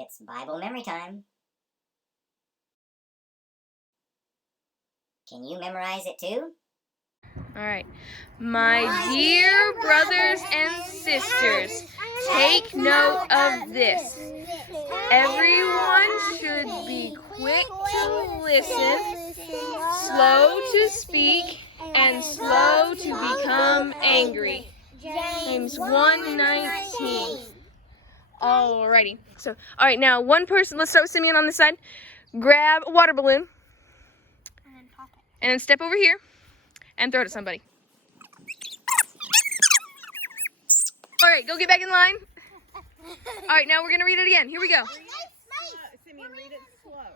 It's Bible memory time. Can you memorize it too? All right. My dear brothers and sisters, take note of this. Everyone should be quick to listen, slow to speak, and slow to become angry. James 1:19. Alrighty. So, all right, now one person, let's start with Simeon on this side. Grab a water balloon. And then pop it. And then step over here and throw it at somebody. All right, go get back in line. All right, now we're going to read it again. Here we go. Simeon, read it slow.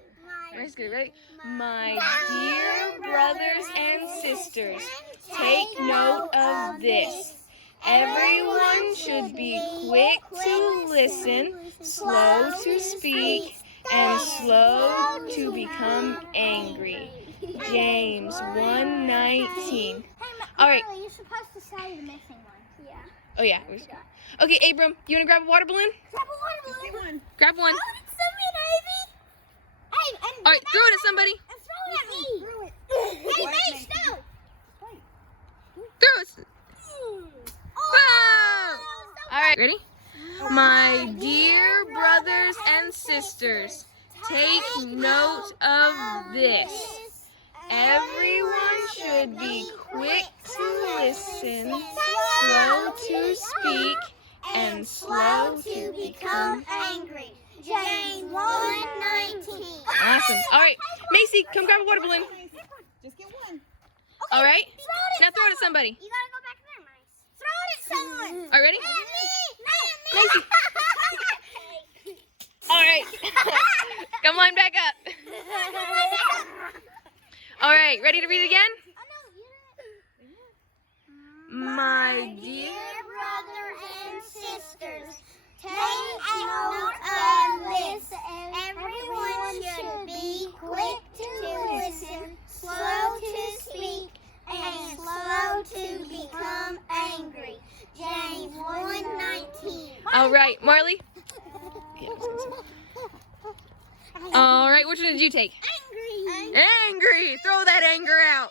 Nice, good, ready? My dear brothers and sisters, take note of this. Everyone should be quick to listen, slow to speak, and slow to become angry. James 1:19. All right. You're supposed to say the missing one. Yeah. Oh, yeah. Okay, Abram, you want to grab a water balloon? Grab a water balloon. Get one. Grab one. Oh, it's Simeon, Ivy. Hey, and All right, throw it at somebody. And throw it at me. Hey, Mace, no. Throw it. Whoa! All right, ready? My dear brothers and sisters, take note of this. Everyone should be quick to listen, slow to speak, and slow to become angry. James 1:19. awesome. All right, Macy, come grab a water balloon. Just get one. All right, now throw it at somebody. You gotta go back there, Mace. Throw it at someone. All right, ready? Not at me. Macy. All right, come line back up. All right, ready to read it again? My dear brother and sisters, take note of this. Everyone should be quick to listen, slow to speak, and slow to become angry. James 1:19. All right, Marley. All right, which one did you take? Angry. Angry. Throw that anger out.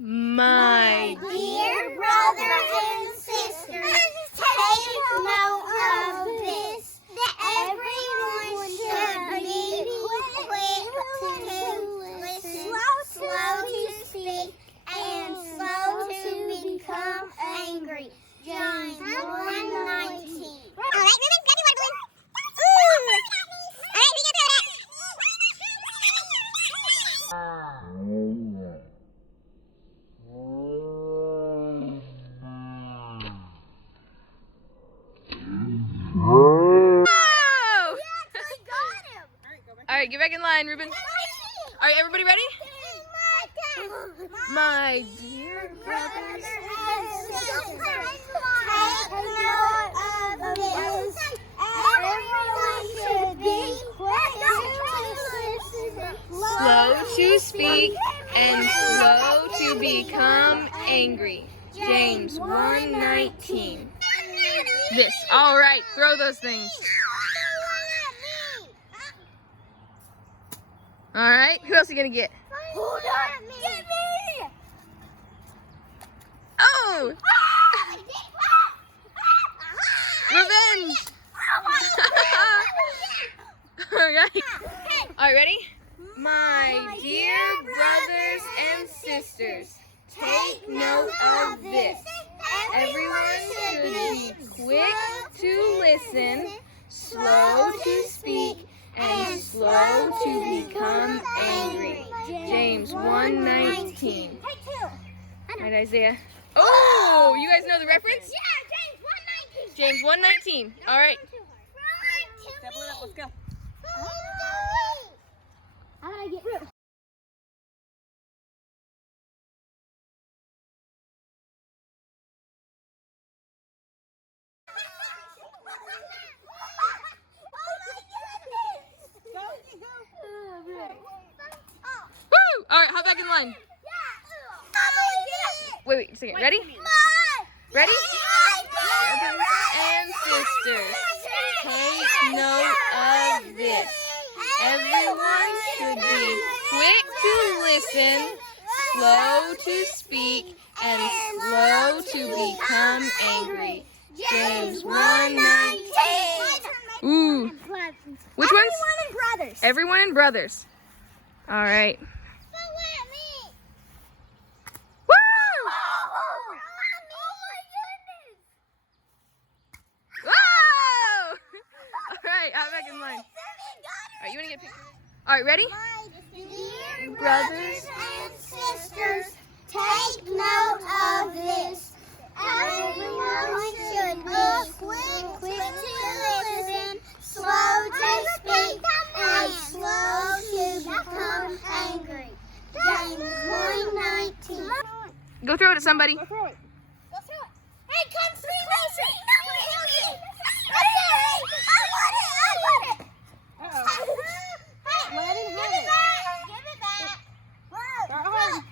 My Dear brother and sisters, take note of this. Everyone should be quick to listen, slow to speak, and slow to become angry. James 1:19. All right, Ruben, grab your water balloon. Ooh. All right, we can throw it. All right, get back in line, Ruben. All right, everybody ready? My dear brothers and sisters, take note of this. Everyone should be quick to listen, slow to speak and slow to become angry. James 1:19. This. All right, throw those things. All right, who else are you gonna get? Hold on, get me! Oh! Revenge! All right. All right, ready? My dear brothers and sisters, take note of this. Everyone should be quick to listen, slow to speak, and slow to become angry. James 1:19. All right, Isaiah. Oh, you guys know the reference? Yeah, James 1:19. All right. Step it up, let's go. I gotta get rid. Oh my goodness! Go. back in line. Wait, a second. Ready? Ready? Brothers and sisters, take note of this. Everyone should be quick to listen, slow to speak, and slow to become angry. James 1:19. Ooh. Which ones? Everyone and brothers. Everyone and brothers. All right. Woo! Whoa! All right, I'm back in line. All right, you want to get a picture? All right, ready? Dear brothers and sisters, take note of this. Everyone should be quick to listen, slow to speak, and slow to become angry. James 1:19. Go throw it at somebody. Go through it. Hey, come through Mason. I want it. Hey, Let him give have it it. back. Give it back. Throw it hard.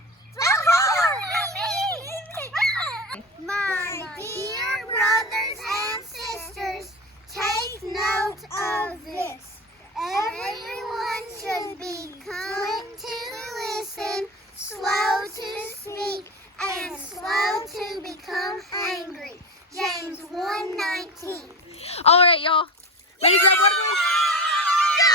My dear brothers and sisters, take note of this. Everyone should be quick to listen, slow to speak, and slow to become angry. James 1:19. All right, y'all. Ready to grab one of those? Go!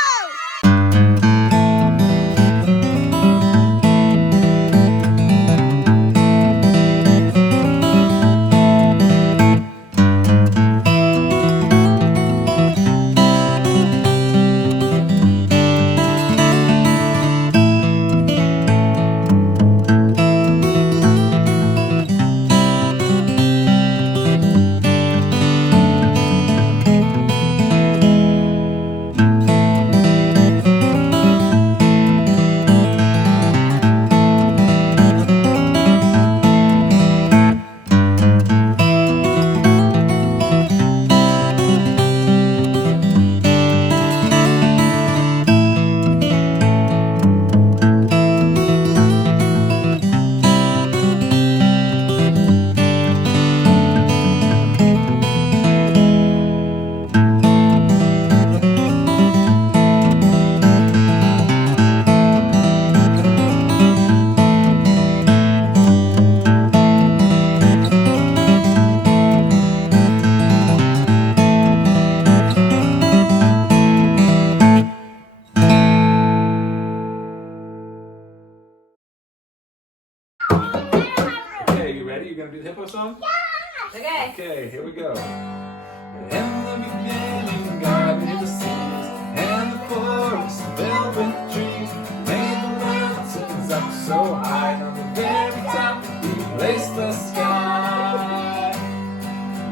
Okay, you ready? You gonna do the hippo song? Okay. Okay, here we go. In the beginning, God made the seas and the forests filled with trees. Made the mountains up so high, and on the very top, He placed the sky.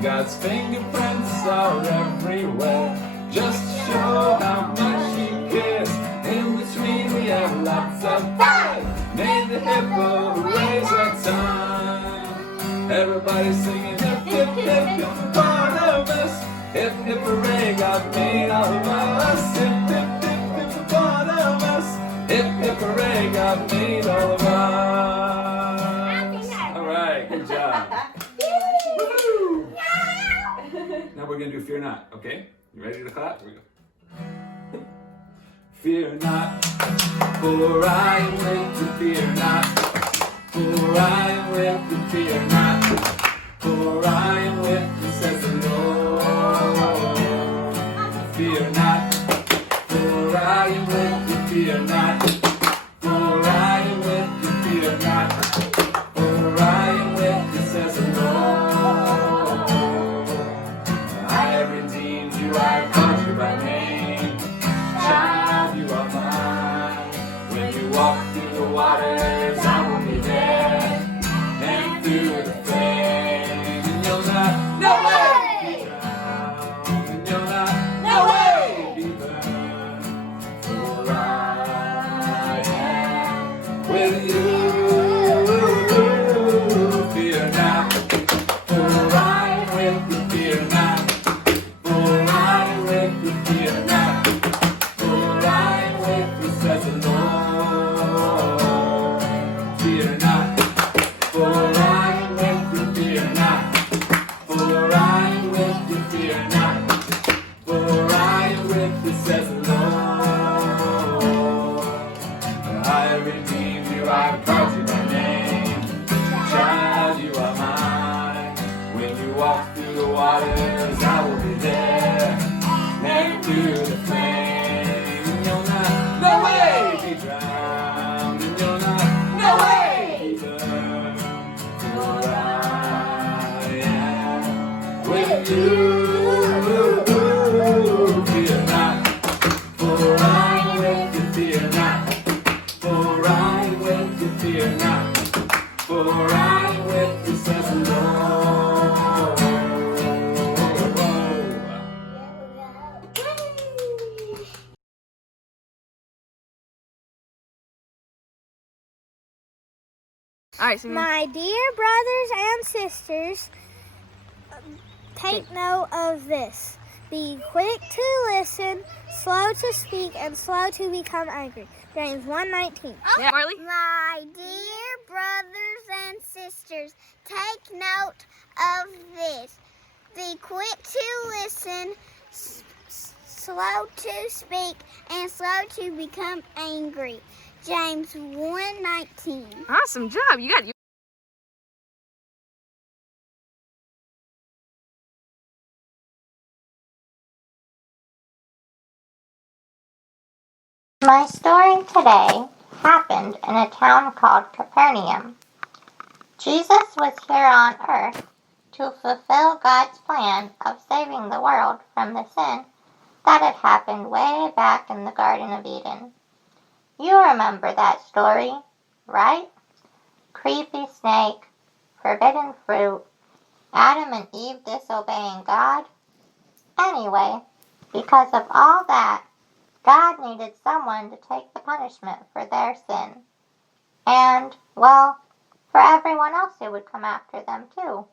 God's fingerprints are everywhere, just to show how much He cares. In between, we have lots of fun. Made the hippo raise our time. Everybody singing hip, hip, hip, hippopotamus. Hip, hip, hooray, God made all of us. Hip, hip, hip, hippopotamus. Hip, hip, hooray, God made all of us. All right, good job. Woo-hoo. Now we're going to do Fear Not, okay? You ready to clap? Here we go. Fear not, for I am with you, fear not. For I am with you, fear not. For I am with you, says the Lord. Fear not, for I am with you, fear not. For I am with you, fear not. For I am with you, says the Lord. I have redeemed you, I have called you by name. Child, you are mine. When you walk through the waters, I will be there. And through the flame, and you'll not waters, I will be there. Never to the flame. You'll not, no way, be drowned. You'll not, no way, be burned. For I am with you. Fear not, for I am with you. Fear not, for I am with you. Fear not, for I am with you, says the Lord. All right, Simeon. My dear brothers and sisters, take note of this. Be quick to listen, slow to speak, and slow to become angry. James 1:19. Yeah, Marley? My dear brothers and sisters, take note of this. Be quick to listen, slow to speak, and slow to become angry. James 1:19. Awesome job. You got it. My story today happened in a town called Capernaum. Jesus was here on earth to fulfill God's plan of saving the world from the sin that had happened way back in the Garden of Eden. You remember that story, right? Creepy snake, forbidden fruit, Adam and Eve disobeying God. Anyway, because of all that, God needed someone to take the punishment for their sin. And, well, for everyone else who would come after them too.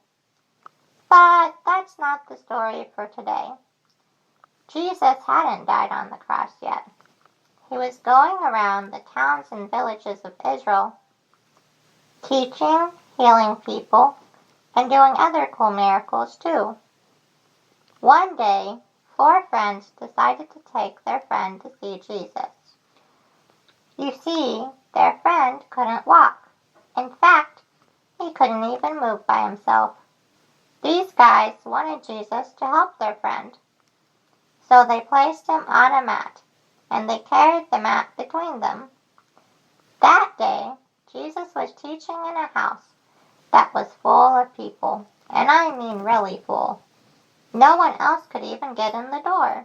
But that's not the story for today. Jesus hadn't died on the cross yet. He was going around the towns and villages of Israel, teaching, healing people, and doing other cool miracles too. One day, 4 friends decided to take their friend to see Jesus. You see, their friend couldn't walk. In fact, he couldn't even move by himself. These guys wanted Jesus to help their friend. So they placed him on a mat, and they carried the mat between them. That day, Jesus was teaching in a house that was full of people, and I mean really full. No one else could even get in the door.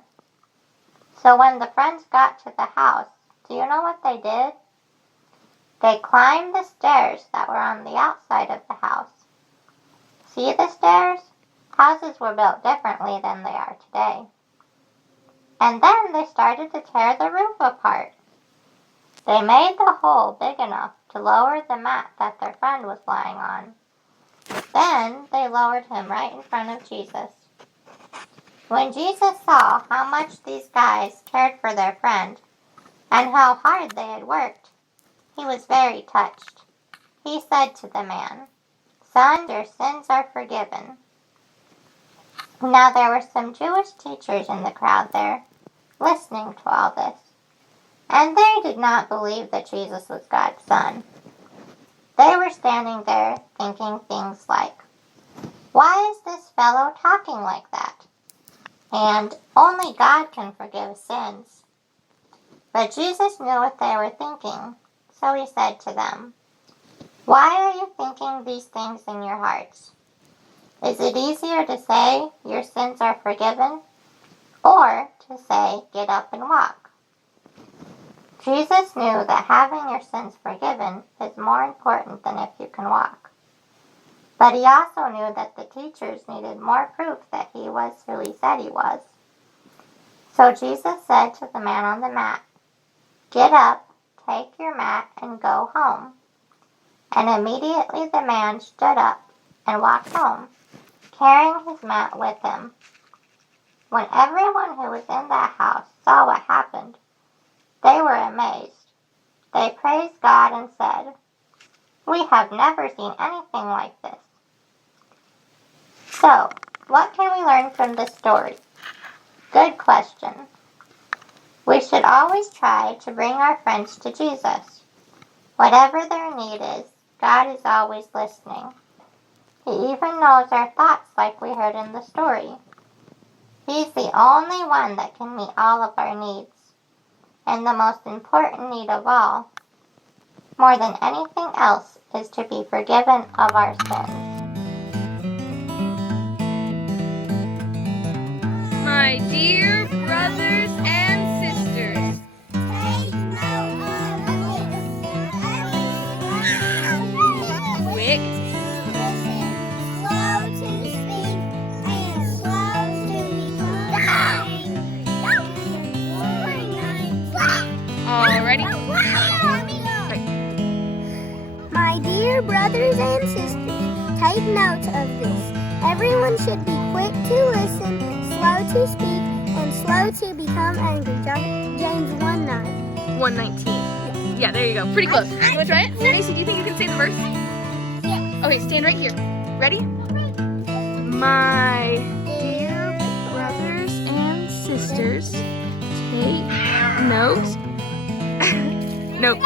So when the friends got to the house, do you know what they did? They climbed the stairs that were on the outside of the house. See the stairs? Houses were built differently than they are today. And then they started to tear the roof apart. They made the hole big enough to lower the mat that their friend was lying on. Then they lowered him right in front of Jesus. When Jesus saw how much these guys cared for their friend and how hard they had worked, he was very touched. He said to the man, "Son, your sins are forgiven." Now there were some Jewish teachers in the crowd there, listening to all this, and they did not believe that Jesus was God's son. They were standing there thinking things like, "Why is this fellow talking like that?" And "Only God can forgive sins." But Jesus knew what they were thinking, so he said to them, "Why are you thinking these things in your hearts? Is it easier to say your sins are forgiven, or to say get up and walk?" Jesus knew that having your sins forgiven is more important than if you can walk. But he also knew that the teachers needed more proof that he was who he said he was. So Jesus said to the man on the mat, "Get up, take your mat, and go home." And immediately the man stood up and walked home, carrying his mat with him. When everyone who was in that house saw what happened, they were amazed. They praised God and said, "We have never seen anything like this." So, what can we learn from this story? Good question. We should always try to bring our friends to Jesus. Whatever their need is, God is always listening. He even knows our thoughts like we heard in the story. He's the only one that can meet all of our needs. And the most important need of all, more than anything else, is to be forgiven of our sins. My dear brothers and sisters, take note of this. quick, Slow to speak and slow to become. all ready? My dear brothers and sisters, take note of this. Everyone should be quick to listen, slow to speak, and slow to become angry. James 1:9. 119. Yeah, there you go. Pretty close. You want to try it? Macy, do you think you can say the verse? Yes. Okay, stand right here. Ready? My dear brothers and sisters, take note. Nope.